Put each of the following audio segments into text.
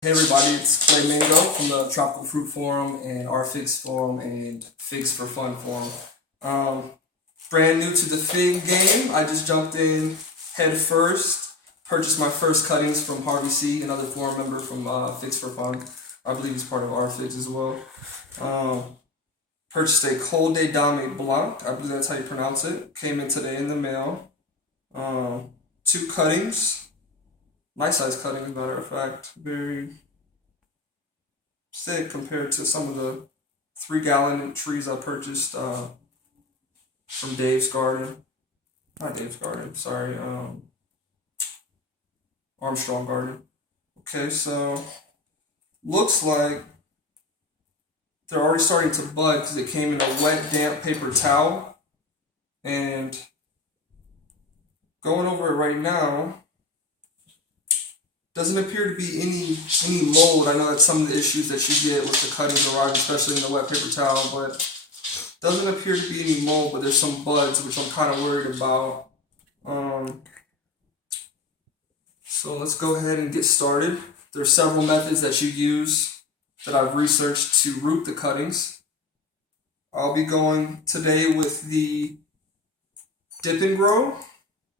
Hey everybody, it's Claymango from the Tropical Fruit Forum and our Figs Forum and Figs for Fun Forum. Um, Brand new to the fig game. I just jumped in head first, purchased my first cuttings from Harvey C, another forum member from Figs for Fun. I believe he's part of our Figs as well. Um, Purchased a Col De Dame Blanc. I believe that's how you pronounce it. Came in today in the mail. Two cuttings. Nice size cutting, as a matter of fact. Very thick compared to some of the 3 gallon trees I purchased from Dave's Garden. Not Dave's Garden, sorry, Armstrong Garden. Okay, so looks like they're already starting to bud because it came in a wet, damp paper towel. And going over it right now, doesn't appear to be any mold. I know that's some of the issues that you get with the cuttings arriving, especially in the wet paper towel, but doesn't appear to be any mold, but there's some buds, which I'm kind of worried about. Um, so let's go ahead and get started. There's several methods that you use that I've researched to root the cuttings. I'll be going today with the dip and grow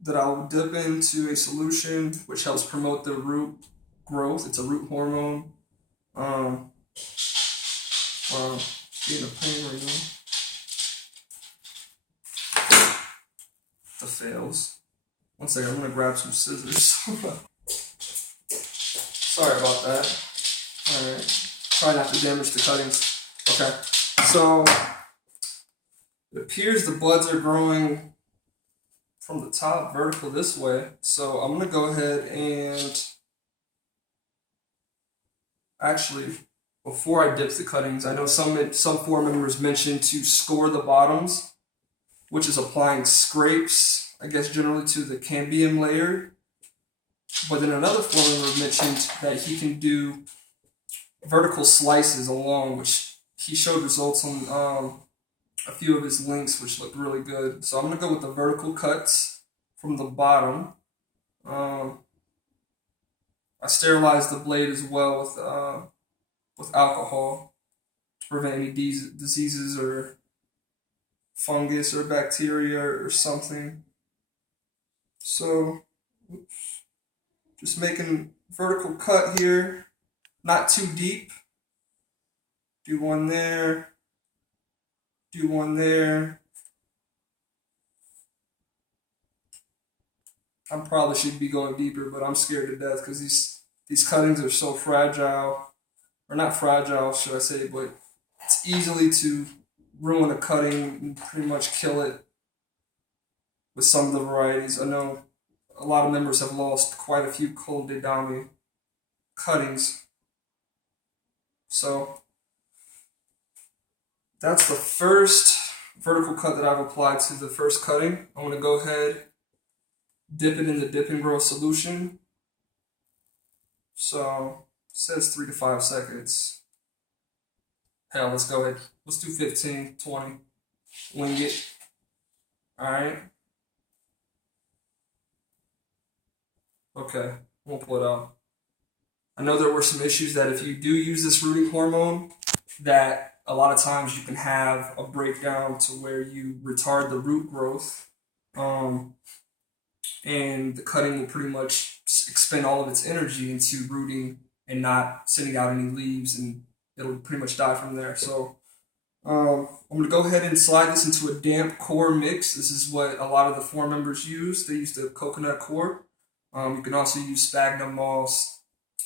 that I'll dip into a solution which helps promote the root growth. It's a root hormone. Wow, being a pain right now. The fails. One second, I'm gonna grab some scissors. Sorry about that. Alright. Try not to damage the cuttings. Okay. So it appears the buds are growing from the top vertical this way. So I'm gonna go ahead and actually, before I dip the cuttings, I know some forum members mentioned to score the bottoms, which is applying scrapes, I guess generally to the cambium layer. But then another forum member mentioned that he can do vertical slices along, which he showed results on a few of his links, which looked really good. So I'm gonna go with the vertical cuts from the bottom. I sterilized the blade as well with alcohol to prevent any diseases or fungus or bacteria or something. So, just making vertical cut here, not too deep. Do one there, do one there. I probably should be going deeper, but I'm scared to death because these cuttings are so fragile, or not fragile, should I say, but it's easily to ruin a cutting and pretty much kill it with some of the varieties. I know a lot of members have lost quite a few Col De Dame cuttings. So that's the first vertical cut that I've applied to the first cutting. I'm going to go ahead, dip it in the dip and grow solution. So it says 3 to 5 seconds. Hell, let's go ahead. Let's do 15, 20. Wing it. Alright. Okay, we'll pull it out. I know there were some issues that if you do use this rooting hormone, that a lot of times you can have a breakdown to where you retard the root growth. And the cutting will pretty much expend all of its energy into rooting and not sending out any leaves, and it'll pretty much die from there. So I'm going to go ahead and slide this into a damp core mix. This is what a lot of the forum members use. They use the coconut core. You can also use sphagnum moss.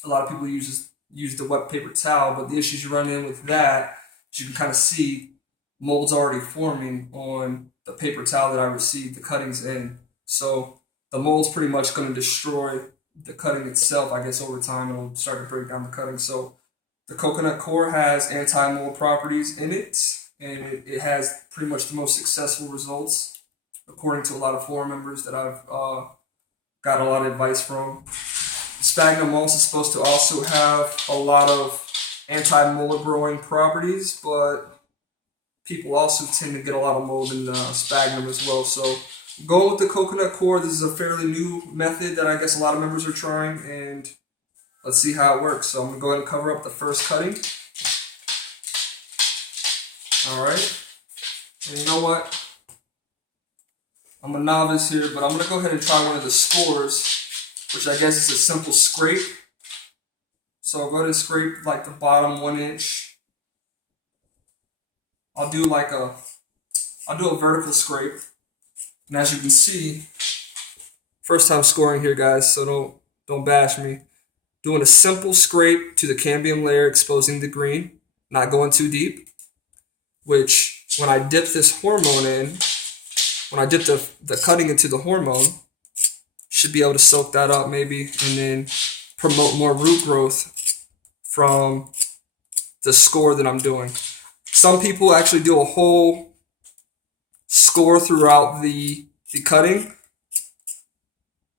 A lot of people use the wet paper towel, but the issues you run in with that is you can kind of see molds already forming on the paper towel that I received the cuttings in. So the mold's pretty much going to destroy the cutting itself. I guess over time it'll start to break down the cutting. So the coconut core has anti-mold properties in it, and it has pretty much the most successful results according to a lot of forum members that I've got a lot of advice from. Sphagnum moss is supposed to also have a lot of anti-mold growing properties, but people also tend to get a lot of mold in sphagnum as well. So go with the coconut core. This is a fairly new method that I guess a lot of members are trying, and let's see how it works. So I'm gonna go ahead and cover up the first cutting. All right, and you know what? I'm a novice here, but I'm gonna go ahead and try one of the scores, which I guess is a simple scrape. So I'll go ahead and scrape like the bottom 1 inch. I'll do a vertical scrape. And as you can see, first time scoring here, guys, so don't bash me. Doing a simple scrape to the cambium layer, exposing the green, not going too deep. Which, when I dip this hormone in, when I dip the cutting into the hormone, should be able to soak that up maybe, and then promote more root growth from the score that I'm doing. Some people actually do a whole score throughout the cutting,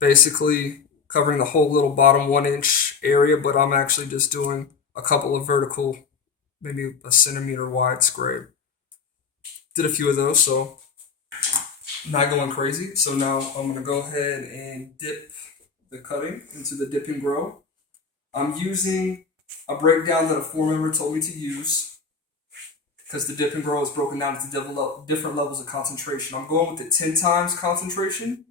basically covering the whole little bottom 1 inch area, but I'm actually just doing a couple of vertical, maybe a centimeter wide scrape. Did a few of those, so not going crazy. So now I'm gonna go ahead and dip the cutting into the dip and grow. I'm using a breakdown that a floor member told me to use because the dip and grow is broken down into different levels of concentration. I'm going with the 10 times concentration.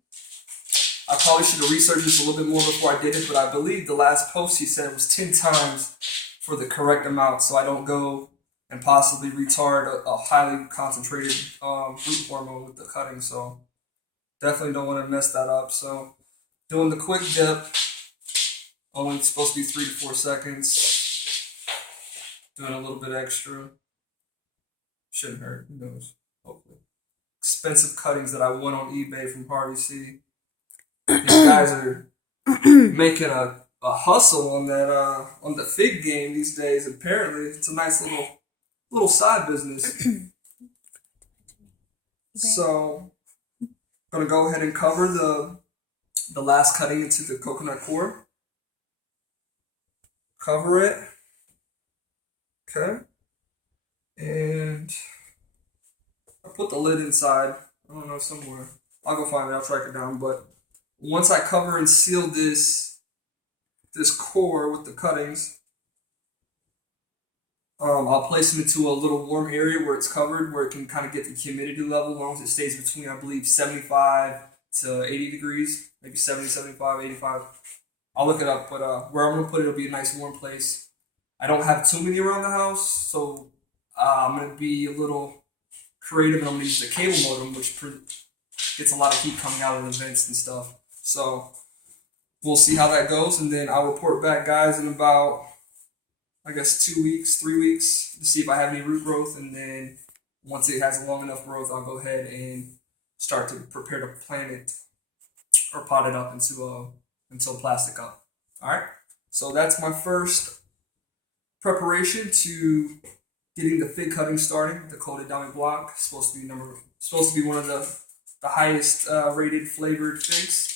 I probably should have researched this a little bit more before I did it, but I believe the last post he said was 10 times for the correct amount, so I don't go and possibly retard a highly concentrated root hormone with the cutting. So definitely don't want to mess that up. So doing the quick dip, only supposed to be 3 to 4 seconds. Doing a little bit extra. Shouldn't hurt, who knows, hopefully. Expensive cuttings that I won on eBay from Harvey C. These guys are making a hustle on that on the fig game these days. Apparently, it's a nice little side business. So, I'm gonna go ahead and cover the last cutting into the coconut core. Cover it. Okay. And I put the lid inside. I don't know, somewhere. I'll go find it. I'll track it down. But once I cover and seal this core with the cuttings, I'll place them into a little warm area where it's covered, where it can kind of get the humidity level, as long as it stays between, I believe, 75 to 80 degrees, maybe 70, 75, 85. I'll look it up, but where I'm going to put it will be a nice warm place. I don't have too many around the house, so I'm going to be a little creative, and I'm going to use the cable modem, which gets a lot of heat coming out of the vents and stuff. So we'll see how that goes, and then I'll report back, guys, in about, I guess, 2 weeks, 3 weeks, to see if I have any root growth, and then once it has long enough growth, I'll go ahead and start to prepare to plant it or pot it up into a plastic cup. All right, so that's my first preparation to getting the fig cutting started. The Col De Dame Blanc supposed to be one of the highest rated flavored figs.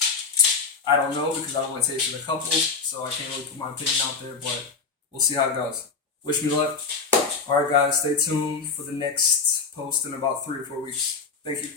I don't know because I only tasted a couple, so I can't really put my opinion out there, but we'll see how it goes. Wish me luck. All right, guys, stay tuned for the next post in about 3 or 4 weeks. Thank you.